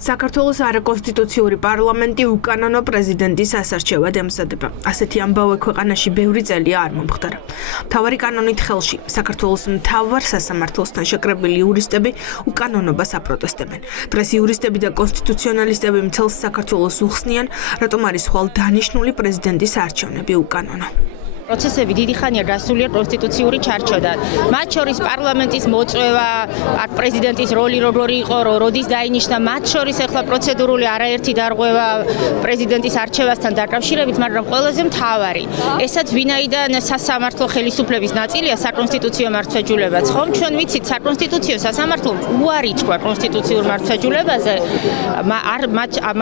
საქართველოს არაკონსტიტუციური პარლამენტი უკანონო პრეზიდენტის ასარჩევად ემზადება. ასეთი ამბავი ქვეყანაში ბევრი წელია არ მომხდარა. მთავარი კანონით ხელში საქართველოს მთავარ სასამართლოსთან შეკრებილი იურისტები უკანონობას აპროტესტებენ. დღეს იურისტები და კონსტიტუციონალისტები მთელს საქართველოს უხსნიან, რატომ არის ხვალ დანიშნული პრეზიდენტის არჩევნები უკანონო. პროცესები დიდი ხანია გასულია კონსტიტუციური ჩარჩოდან. მათ შორის პარლამენტის მოწვევა, პრეზიდენტის როლი როგორი იყო, როდის დაინიშნა, მათ შორის ახლა პროცედურული არაერთი დარღვევა პრეზიდენტის არჩევასთან დაკავშირებით, მაგრამ ყველაზე მთავარი, ესაც ვინაიდან სასამართლო ხელისუფლების ნაწილია საკონსტიტუციო მართლმსაჯულებაც, ხომ ჩვენ ვიცით საკონსტიტუციო სასამართლომ უარი თქვა კონსტიტუციურ მართლმსაჯულებაზე,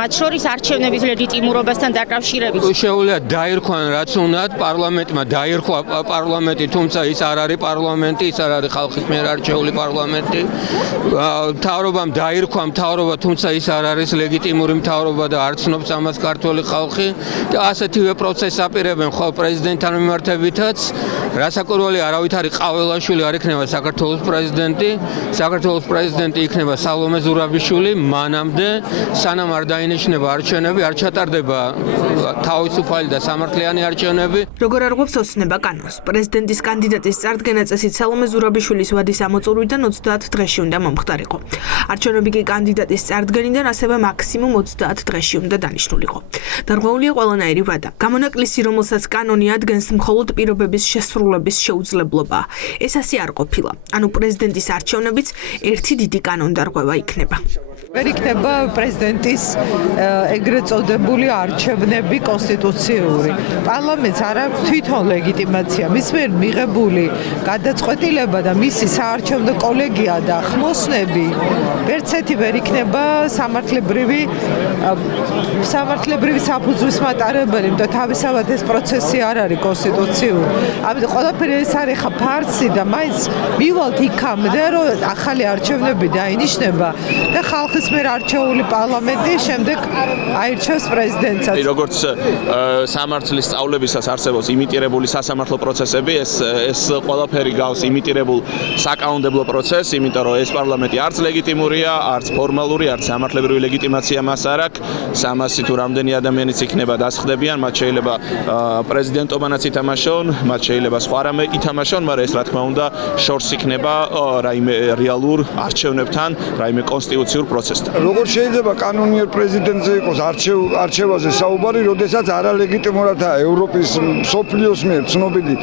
მათ შორის არჩევნების ლეგიტიმურობასთან დაკავშირებით. შეუძლია დაირქვან რაც უნდათ პარლამენტმა დაირქვა პარლამენტი, თუმცა ის არ არის პარლამენტი, ის არ არის ხალხის მიერ არჩეული პარლამენტი. მთავრობამ დაირქვა მთავრობა, თუმცა ის არ არის ლეგიტიმური მთავრობა და არ ცნობს ამას ქართული ხალხი. და ასეთივე პროცესს აპირებენ ხოლ პრეზიდენტთან მიმართებითაც. რასაკვირველია, არავით არის ყაველაშვილი არ იქნება საქართველოს პრეზიდენტი. საქართველოს პრეზიდენტი იქნება სალომე ზურაბიშვილი, მანამდე სანამ არ დაინიშნება არჩევნები, არ ჩატარდება თავისუფალი და სამართლიანი არჩევნები. როგორ არ ღვევს ოცნება კანონს. პრეზიდენტის კანდიდატის წარდგენა წესით სალომე ზურაბიშვილის ვადის ამოწურვიდან 30 დღეში უნდა მომხდარიყო. არჩევნები კი კანდიდატის წარდგენიდან ასევე მაქსიმუმ 30 დღეში უნდა დანიშნულიყო. დარღვეულია ყველანაირი ვადა. გამონაკლისი, რომელსაც კანონი ადგენს, მხოლოდ პირობების შესრულების შეუძლებლობაა. ეს ასე არ ყოფილა. ანუ პრეზიდენტის არჩევნებიც ერთი დიდი კანონდარღვევა იქნება. ვერ იქნება პრეზიდენტის ეგრეთ წოდებული არჩევნები კონსტიტუციური. პარლამენტს არ აქვს თვითონ ლეგიტიმაცია. მის მიერ მიღებული გადაწყვეტილება და მისი საარჩევნო კოლეგია და ხმოსნები ვერცერთი ვერ იქნება სამართლებრივი საფუძვლის მატარებელი, იმიტომ თავისთავად ეს პროცესი არ არის კონსტიტუციური. ამიტომ ყველაფერი ეს არის ხა ფარსი და მაინც მივალთ იქამდე, რომ ახალი არჩევნები დაინიშნება და ხალხის მიერ არჩეული პარლამენტი შემდეგ აირჩევს პრეზიდენტსაც. როგორც სამართლის სწავლებისას არსებობს იმიტირებული სასამართლო პროცესები, ეს ყველაფერი გავს იმიტირებულ საკანონმდებლო პროცესს, იმიტომ რომ ეს პარლამენტი არც ლეგიტიმურია, არც ფორმალური, არც სამართლებრივი ლეგიტიმაცია მას არ აქვს. 300 თუ რამდენი ადამიანიც იქნება დასხდებიან, მათ შეიძლება პრეზიდენტობანაც ითამაშონ, მათ შეიძლება სხვა რამე ითამაშონ, მაგრამ ეს რა თქმა უნდა შორს იქნება რაიმე რეალურ არჩევნებთან, რაიმე კონსტიტუციურ პროცესთან. როგორ შეიძლება კანონიერ პრეზიდენტზე იყოს არჩევაზე საუბარი, როდესაც არალეგიტიმურადაა ევროპის მსოფლიოს მიერ ცნობილი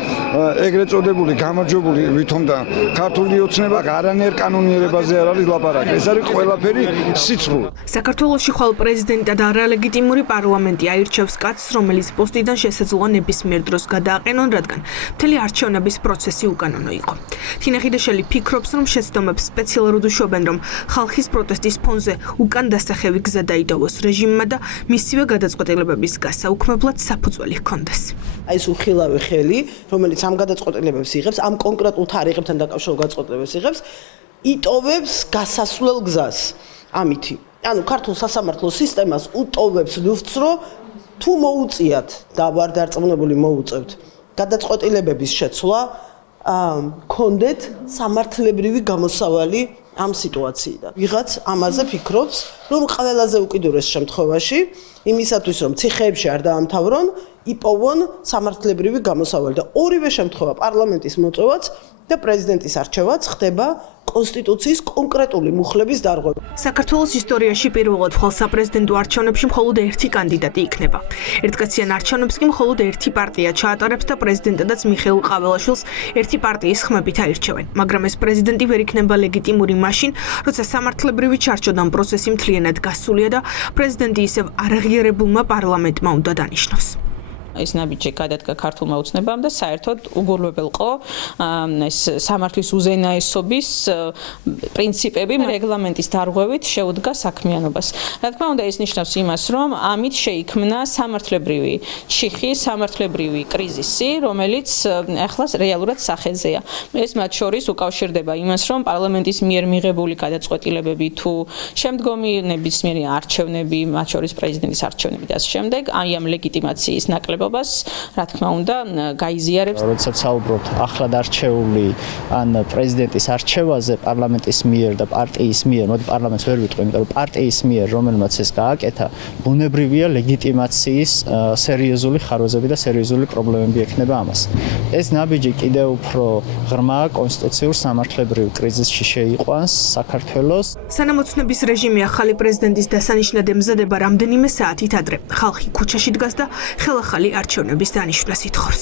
ეგრეთ წოდებული გამარჯვებული ვითომ და ქართული ოცნება არანაირ კანონიერებაზე არ არის ლაპარაკი. ეს არის ყველაფერი სიცრუე. საქართველოში ხვალ პრეზიდენტად არალეგიტიმური პარლამენტი აირჩევს კაცს, რომელიც პოსტიდან შესაძლოა ნებისმიერ დროს გადააყენონ, რადგან მთელი არჩევნების პროცესი უკანონო იყო. თინა ხიდაშელი ფიქრობს, რომ შეცდომებს სპეციალურად უშვებენ, რომ ხალხის პროტესტის ფონზე უკან დასახევი გზა დაიდოვოს რეჟიმმა და მისივე გადაწყვეტილებების გასაუქმებლად საფუძველი ჰქონდეს. აი ეს უხილავი ხელი, რომელიც ამ გადაწყვეტილებებს იღებს, ამ კონკრეტულ თარიღებთან დაკავშირებულ გადაწყვეტილებებს იღებს, იტოვებს გასასვლელ გზას. ამითი. ანუ ქართულ სასამართლო სისტემას უტოვებს ლუფტს, რომ თუ მოუწიათ და ვარ დარწმუნებული მოუწევთ გადაწყვეტილებების შეცვლა, გქონდეთ სამართლებრივი გამოსავალი ამ სიტუაციიდან. ვიღაც ამაზე ფიქრობს, რომ ყველაზე უკიდურეს შემთხვევაში, იმისათვის რომ ციხეებში არ დაამთავრონ, იპოვონ სამართლებრივი გამოსავალი და ორივე შემთხვევა პარლამენტის მოწვევაც და პრეზიდენტის არჩევაც ხდება კონსტიტუციის კონკრეტული მუხლების დარღვევა. საქართველოს ისტორიაში პირველად ხვალ საპრეზიდენტო არჩევნებში მხოლოდ ერთი კანდიდატი იქნება. ერთკაციან არჩევნებს კი მხოლოდ ერთი პარტია ჩაატარებს და პრეზიდენტადაც მიხეილ ყაველაშვილს ერთი პარტიის ხმებით აირჩევენ. მაგრამ ეს პრეზიდენტი ვერ იქნება ლეგიტიმური მაშინ, როცა სამართლებრივი ჩარჩოდან პროცესი მთლიანად გასულია და პრეზიდენტი ისევ არაღიარებულმა პარლამენტმა უნდა დანიშნოს. ეს ნაბიჯი გადადგა ქართულმა ოცნებამ და საერთოდ უგულებელყო ეს სამართლის უზენაესობის პრინციპები რეგლამენტის დარღვევით შეუდგა საქმიანობას. რა თქმა უნდა, ეს ნიშნავს იმას, რომ ამით შეიქმნა სამართლებრივი ჩიხი, სამართლებრივი კრიზისი, რომელიც ახლა რეალურად სახეზეა. ეს მათ შორის უკავშირდება იმას, რომ პარლამენტის მიერ მიღებული გადაწყვეტილებები თუ შემდგომი ნებისმიერი არჩევნები, მათ შორის პრეზიდენტის არჩევნები და ამ ლეგიტიმაციის ნაკლებობა მდგომარეობას, რა თქმა უნდა, გაიზიარებს. როდესაც საუბრობთ ახლად არჩეული ან პრეზიდენტის არჩევაზე პარლამენტის მიერ და პარტიის მიერ, მოდი პარლამენტს ვერ ვიტყვი, იმიტომ რომ პარტიის მიერ რომელმაც ეს გააკეთა, ბუნებრივია ლეგიტიმაციის სერიოზული ხარვეზები და სერიოზული პრობლემები ექნება ამას. ეს ნაბიჯი კიდევ უფრო ღრმა კონსტიტუციურ სამართლებრივ კრიზისში შეიყვანს საქართველოს. სანამ ოცნების რეჟიმი ახალი პრეზიდენტის დასანიშნად ემზადება რამდენიმე საათით ადრე, ხალხი ქუჩაში დგას და ხელახალი არჩევნების დანიშვნას ითხოვს.